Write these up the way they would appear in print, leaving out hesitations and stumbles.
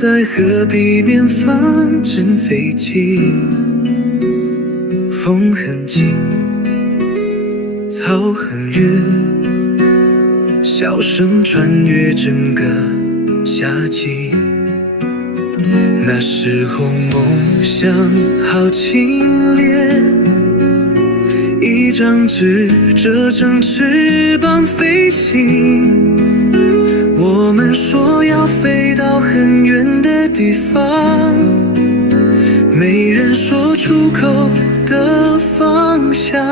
在河堤边放整飞机，风很轻，草很远，笑声穿越整个夏季。那时候梦想好清冽，一张纸折成翅膀飞行。我们说要飞到很远的地方，没人说出口的方向。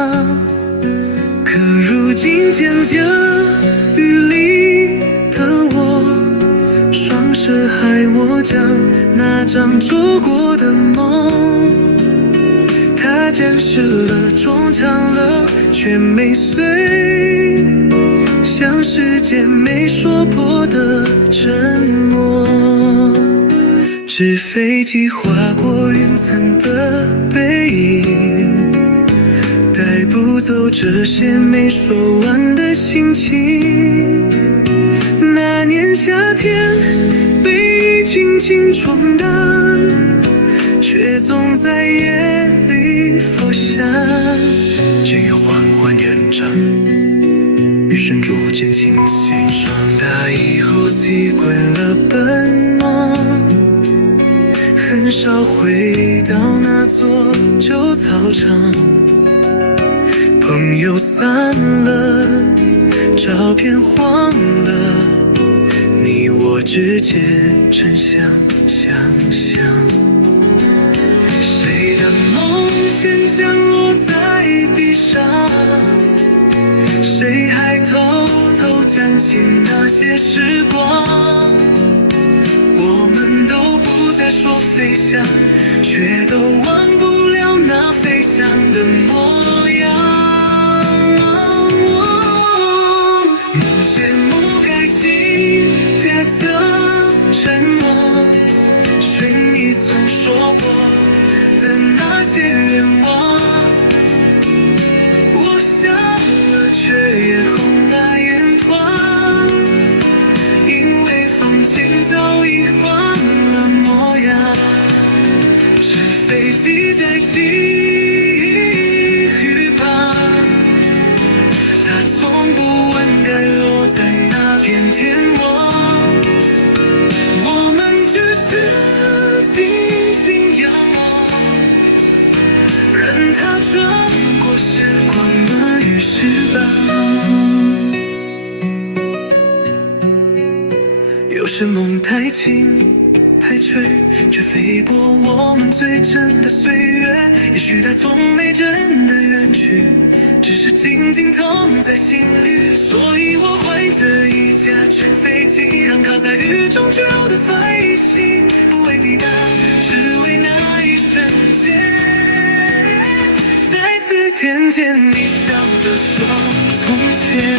可如今渐渐雨里的我，双手还握着那张做过的梦。它坚实了，撞墙了，却没碎，像时间没说破的沉默。纸飞机划过云层的背影，带不走这些没说完的心情。那年夏天被轻轻冲淡，却总在夜里浮现。渐要缓缓延长，雨声逐渐清晰。长大以后习惯了奔忙，很少回到那座旧操场。朋友散了，照片黄了，你我之间真相想象。谁的梦先降落在地上？谁还偷偷捡起那些时光？我们都不再说飞翔，却都忘不了那飞翔的模样。某些幕盖起叠的沉默，随你曾说过的那些愿望。我笑了，却也红了眼眶，因为风景早已换了模样。纸飞机在记忆旁，它从不问该落在哪片天王。我们只是静静仰望，任它穿过时光的雨石板。有时梦太轻太脆，却飞过我们最真的岁月。也许它从没真的远去，只是静静躺在心里。所以我怀着一架全飞机，让靠在雨中去绕的飞行，不为抵达，只为那一瞬间，再次听见你笑的说从前。